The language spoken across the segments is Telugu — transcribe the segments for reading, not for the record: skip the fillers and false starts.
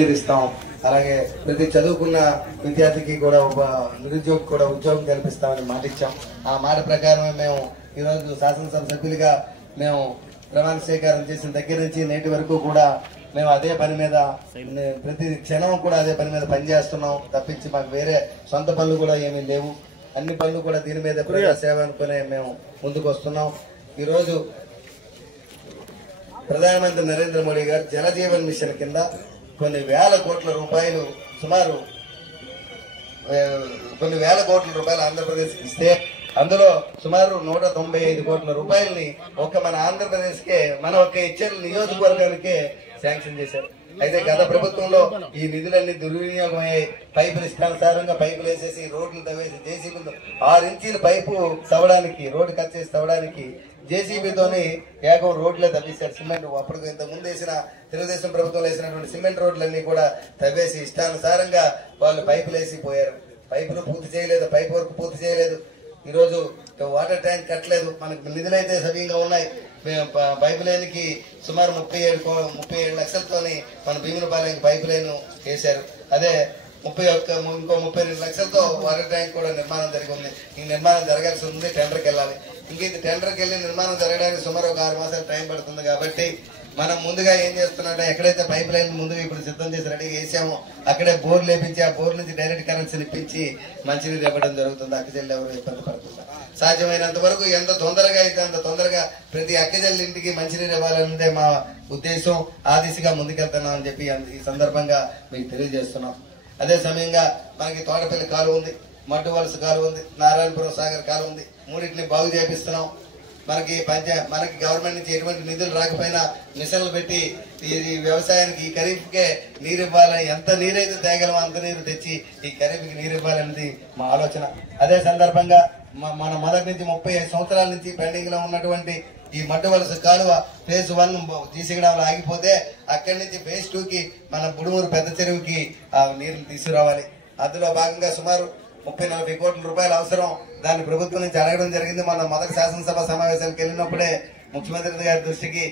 మంచినీరు ఇస్తాం. అలాగే ప్రతి చదువుకున్న విద్యార్థికి కూడా నిరుద్యోగి కూడా ఉద్యోగం కల్పిస్తామని మాట ఇచ్చాం. ఆ మాట ప్రకారమే మేము ఈరోజు శాసనసభ సభ్యులుగా మేము ప్రమాణ స్వీకారం చేసిన దగ్గర నుంచి నేటి వరకు కూడా మేము అదే పని మీద ప్రతి క్షణం కూడా అదే పని మీద పనిచేస్తున్నాం తప్పించి మాకు వేరే సొంత పనులు కూడా ఏమీ లేవు. అన్ని పనులు కూడా దీని మీద ప్రజా సేవ అనుకునే మేము ముందుకు వస్తున్నాం. ఈరోజు ప్రధానమంత్రి నరేంద్ర మోడీ గారు జలజీవన్ మిషన్ కింద కొన్ని వేల కోట్ల రూపాయలు సుమారు కొన్ని వేల కోట్ల రూపాయలు ఆంధ్రప్రదేశ్ ఇస్తే అందులో సుమారు 195 కోట్ల రూపాయలని మన ఆంధ్రప్రదేశ్ కే మన ఒక్క ఇచ్చే నియోజకవర్గానికే శాంక్షన్ చేశారు. అయితే గత ప్రభుత్వంలో ఈ నిధులన్నీ దుర్వినియోగం అయ్యాయి. పైపులు ఇష్టానుసారంగా పైపులు వేసేసి రోడ్లు తవ్వేసి జేసీబీతో 6 ఇంచీల పైపు తవ్వడానికి రోడ్డు కట్ చేసి తవ్వడానికి జేసీబీతోని ఏకం రోడ్లే తవ్వేశారు. సిమెంట్ అప్పుడు ఇంతకు ముందు వేసిన తెలుగుదేశం ప్రభుత్వంలో వేసినటువంటి సిమెంట్ రోడ్లన్నీ కూడా తవ్వేసి ఇష్టానుసారంగా వాళ్ళు పైపులు వేసి పోయారు. పైపులు పూర్తి చేయలేదు, పైపు వరకు పూర్తి చేయలేదు. ఈరోజు వాటర్ ట్యాంక్ కట్టలేదు. మనకు నిధులైతే సవ్యంగా ఉన్నాయి. పైపు లైన్కి సుమారు 37 లక్షలతోని మన భీమునిపాలెంకి పైపు లైన్ వేశారు. అదే ఇంకో 32 లక్షలతో వాటర్ ట్యాంక్ కూడా నిర్మాణం జరిగి ఉంది. ఈ నిర్మాణం జరగాల్సి ఉంది, టెండర్కి వెళ్ళాలి. ఇంక ఇది టెండర్కి వెళ్ళి నిర్మాణం జరగడానికి సుమారు ఒక 6 మాసాలు టైం పడుతుంది. కాబట్టి మనం ముందుగా ఏం చేస్తున్నట్టే ఎక్కడైతే పైప్ లైన్ ముందుగా ఇప్పుడు సిద్ధం చేసి రెడీ చేసామో అక్కడే బోర్లు లేపించి ఆ బోర్ నుంచి డైరెక్ట్ కనెక్షన్ ఇప్పించి మంచినీరు ఇవ్వడం జరుగుతుంది. అక్కజల్లు ఎవరు ఇబ్బంది పడుతుంది. సాధ్యమైనంత వరకు ఎంత తొందరగా అయితే అంత తొందరగా ప్రతి అక్కజల్లి ఇంటికి మంచినీరు ఇవ్వాలన్నదే మా ఉద్దేశం. ఆ దిశగా ముందుకెళ్తున్నాం అని చెప్పి ఈ సందర్భంగా మీకు తెలియజేస్తున్నాం. అదే సమయంగా మనకి తోటపల్లి కాలువ ఉంది, మట్టు వలస కాలువ ఉంది, నారాయణపురం సాగర్ కాలువ ఉంది. మూడింటిని బాగు చేపిస్తున్నాం. మనకి గవర్నమెంట్ నుంచి ఎటువంటి నిధులు రాకపోయినా మిషన్లు పెట్టి ఈ వ్యవసాయానికి ఈ ఖరీఫ్కే నీరు ఇవ్వాలని, ఎంత నీరైతే తేగలమో అంత నీరు తెచ్చి ఈ ఖరీఫ్కి నీరు ఇవ్వాలనేది మా ఆలోచన. అదే సందర్భంగా మన మొదటి నుంచి 35 సంవత్సరాల నుంచి పెండింగ్ లో ఉన్నటువంటి ఈ మట్టు వలస కాలువ ఫేజ్ 1 తీసిగడంలో ఆగిపోతే అక్కడి నుంచి ఫేజ్ 2కి మన బుడుమూరు పెద్ద చెరువుకి ఆ నీరుని తీసుకురావాలి. అందులో భాగంగా సుమారు 30-40 కోట్ల రూపాయలు అవసరం. దాన్ని ప్రభుత్వం నుంచి అడగడం జరిగింది. మన మొదటి శాసనసభ సమావేశాలకు వెళ్ళినప్పుడే ముఖ్యమంత్రి గారి దృష్టికి,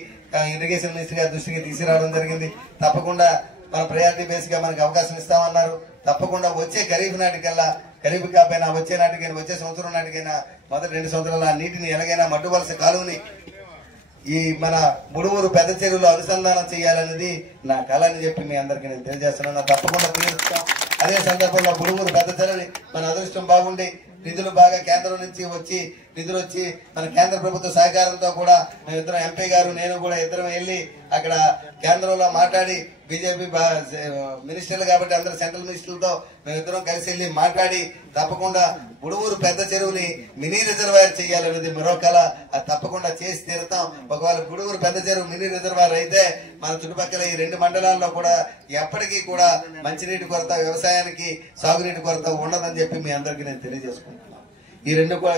ఇరిగేషన్ మినిస్టర్ గారి దృష్టికి తీసుకురావడం జరిగింది. తప్పకుండా మన ప్రయారిటీ బేస్ గా మనకు అవకాశం ఇస్తామన్నారు. తప్పకుండా వచ్చే ఖరీఫ్ నాటికల్లా, ఖరీఫ్ కాకపోయినా వచ్చే నాటికైనా, వచ్చే సంవత్సరం నాటికైనా మొదటి 2 సంవత్సరాల ఆ నీటిని ఎలాగైనా మట్టు వలస కాలువని ఈ మన బుడుమూరు పెద్ద చెరువులో అనుసంధానం చేయాలనేది నా కళ అని చెప్పి మీ అందరికీ నేను తెలియజేస్తున్నాను. తప్పకుండా తీరుస్తాం. అదే సందర్భంగా బుడుమూరు పెద్ద చెరువుని మన అదృష్టం బాగుండి నిధులు బాగా కేంద్రం నుంచి నిధులు వచ్చి మన కేంద్ర ప్రభుత్వ సహకారంతో కూడా మేమిద్దరం ఎంపీ గారు నేను కూడా ఇద్దరం వెళ్ళి అక్కడ కేంద్రంలో మాట్లాడి బీజేపీ మినిస్టర్లు కాబట్టి అందరు సెంట్రల్ మినిస్టర్లతో మేమిద్దరం కలిసి వెళ్ళి మాట్లాడి తప్పకుండా బుడుమూరు పెద్ద చెరువుని మినీ రిజర్వాయర్ చేయాలనేది మరో కళ. అది తప్పకుండా చేసి తీరుతాం. ఒకవేళ బుడుమూరు పెద్ద చెరువు మినీ రిజర్వాయర్ అయితే మన చుట్టుపక్కల ఈ 2 మండలాల్లో కూడా ఎప్పటికీ కూడా మంచినీటి కొరత, వ్యవసాయానికి సాగునీటి కొరత ఉండదని చెప్పి మీ అందరికీ నేను తెలియజేసుకుంటున్నాను. ఈ 2 కూడా